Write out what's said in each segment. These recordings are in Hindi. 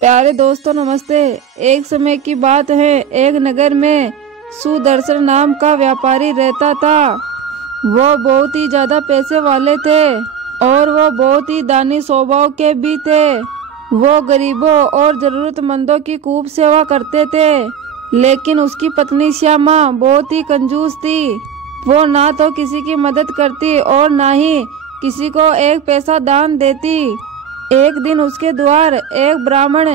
प्यारे दोस्तों नमस्ते। एक समय की बात है, एक नगर में सुदर्शन नाम का व्यापारी रहता था। वो बहुत ही ज्यादा पैसे वाले थे और वो बहुत ही दानी स्वभाव के भी थे। वो गरीबों और जरूरतमंदों की खूब सेवा करते थे, लेकिन उसकी पत्नी श्यामा बहुत ही कंजूस थी। वो ना तो किसी की मदद करती और ना ही किसी को एक पैसा दान देती। एक दिन उसके द्वार एक ब्राह्मण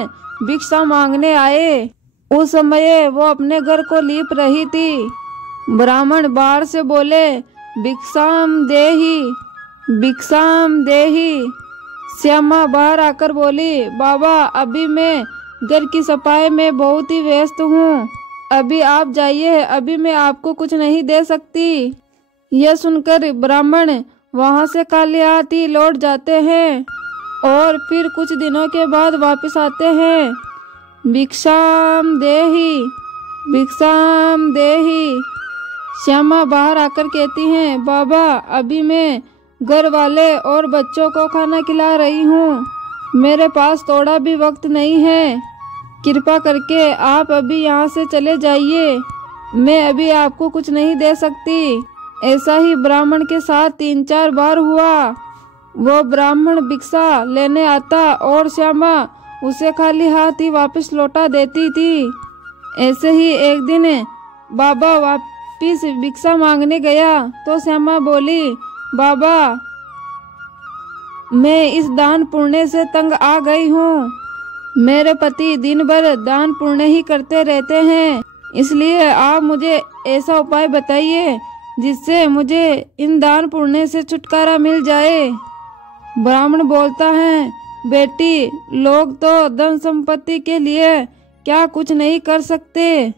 भिक्षा मांगने आए। उस समय वो अपने घर को लीप रही थी। ब्राह्मण बाहर से बोले, भिक्षाम देहि, भिक्षाम देहि। श्यामा बाहर आकर बोली, बाबा अभी मैं घर की सफाई में बहुत ही व्यस्त हूँ, अभी आप जाइए, अभी मैं आपको कुछ नहीं दे सकती। यह सुनकर ब्राह्मण वहाँ से खाली हाथ ही लौट जाते हैं और फिर कुछ दिनों के बाद वापस आते हैं। भिक्षाम देहि, भिक्षाम देहि। श्यामा बाहर आकर कहती हैं, बाबा अभी मैं घर वाले और बच्चों को खाना खिला रही हूँ, मेरे पास थोड़ा भी वक्त नहीं है, कृपा करके आप अभी यहाँ से चले जाइए, मैं अभी आपको कुछ नहीं दे सकती। ऐसा ही ब्राह्मण के साथ 3-4 बार हुआ। वो ब्राह्मण भिक्षा लेने आता और श्यामा उसे खाली हाथ ही वापस लौटा देती थी। ऐसे ही एक दिन बाबा वापस भिक्षा मांगने गया तो श्यामा बोली, बाबा मैं इस दान पुण्य से तंग आ गई हूँ, मेरे पति दिन भर दान पुण्य ही करते रहते हैं, इसलिए आप मुझे ऐसा उपाय बताइए जिससे मुझे इन दान पुण्य से छुटकारा मिल जाए। ब्राह्मण बोलता है, बेटी लोग तो धन संपत्ति के लिए क्या कुछ नहीं कर सकते,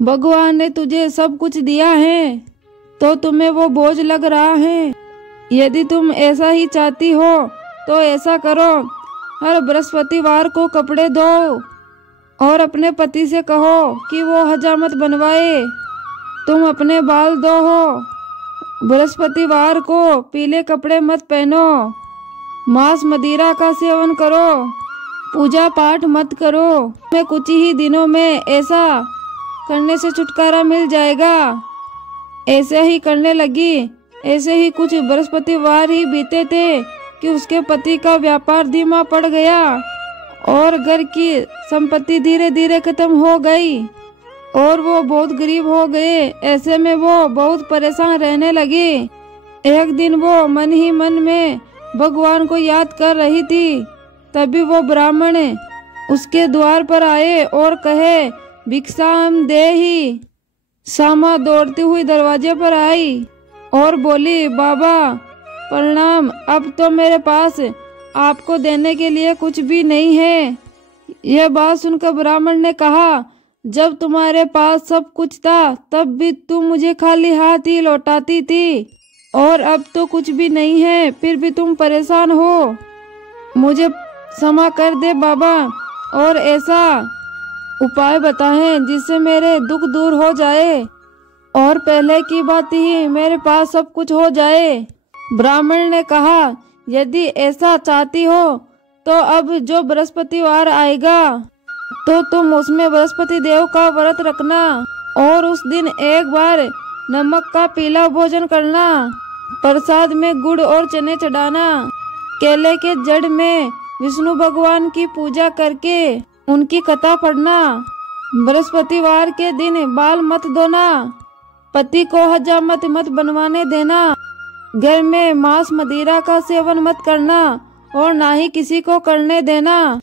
भगवान ने तुझे सब कुछ दिया है तो तुम्हें वो बोझ लग रहा है। यदि तुम ऐसा ही चाहती हो तो ऐसा करो, हर बृहस्पतिवार को कपड़े धो और अपने पति से कहो कि वो हजामत बनवाए, तुम अपने बाल धो, बृहस्पतिवार को पीले कपड़े मत पहनो, मांस मदिरा का सेवन करो, पूजा पाठ मत करो, मैं कुछ ही दिनों में ऐसा करने से छुटकारा मिल जाएगा। ऐसे ही करने लगी। ऐसे ही कुछ बृहस्पतिवार ही बीते थे कि उसके पति का व्यापार धीमा पड़ गया और घर की संपत्ति धीरे धीरे खत्म हो गई और वो बहुत गरीब हो गए। ऐसे में वो बहुत परेशान रहने लगे। एक दिन वो मन ही मन में भगवान को याद कर रही थी, तभी वो ब्राह्मण उसके द्वार पर आए और कहे, भिक्षाम देहि। श्यामा दौड़ती हुई दरवाजे पर आई और बोली, बाबा प्रणाम, अब तो मेरे पास आपको देने के लिए कुछ भी नहीं है। यह बात सुनकर ब्राह्मण ने कहा, जब तुम्हारे पास सब कुछ था तब भी तुम मुझे खाली हाथ ही लौटाती थी और अब तो कुछ भी नहीं है, फिर भी तुम परेशान हो, मुझे क्षमा कर दे बाबा और ऐसा उपाय बताएं जिससे मेरे दुख दूर हो जाए और पहले की बात ही मेरे पास सब कुछ हो जाए। ब्राह्मण ने कहा, यदि ऐसा चाहती हो तो अब जो बृहस्पतिवार आएगा तो तुम उसमें बृहस्पति देव का व्रत रखना और उस दिन एक बार नमक का पीला भोजन करना, प्रसाद में गुड़ और चने चढ़ाना, केले के जड़ में विष्णु भगवान की पूजा करके उनकी कथा पढ़ना, बृहस्पतिवार के दिन बाल मत धोना, पति को हजामत मत बनवाने देना, घर में मांस मदिरा का सेवन मत करना और ना ही किसी को करने देना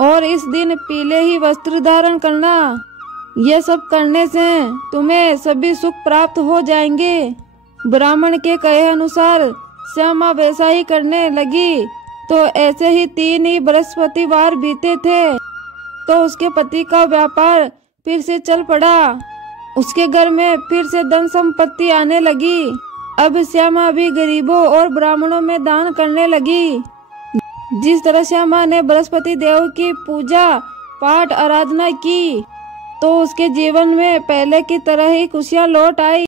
और इस दिन पीले ही वस्त्र धारण करना। ये सब करने से तुम्हें सभी सुख प्राप्त हो जाएंगे। ब्राह्मण के कहे अनुसार श्यामा वैसा ही करने लगी। तो ऐसे ही 3 ही बृहस्पतिवार बीते थे तो उसके पति का व्यापार फिर से चल पड़ा। उसके घर में फिर से धन संपत्ति आने लगी। अब श्यामा भी गरीबों और ब्राह्मणों में दान करने लगी। जिस तरह श्यामा ने बृहस्पति देव की पूजा पाठ आराधना की तो उसके जीवन में पहले की तरह ही खुशियां लौट आई।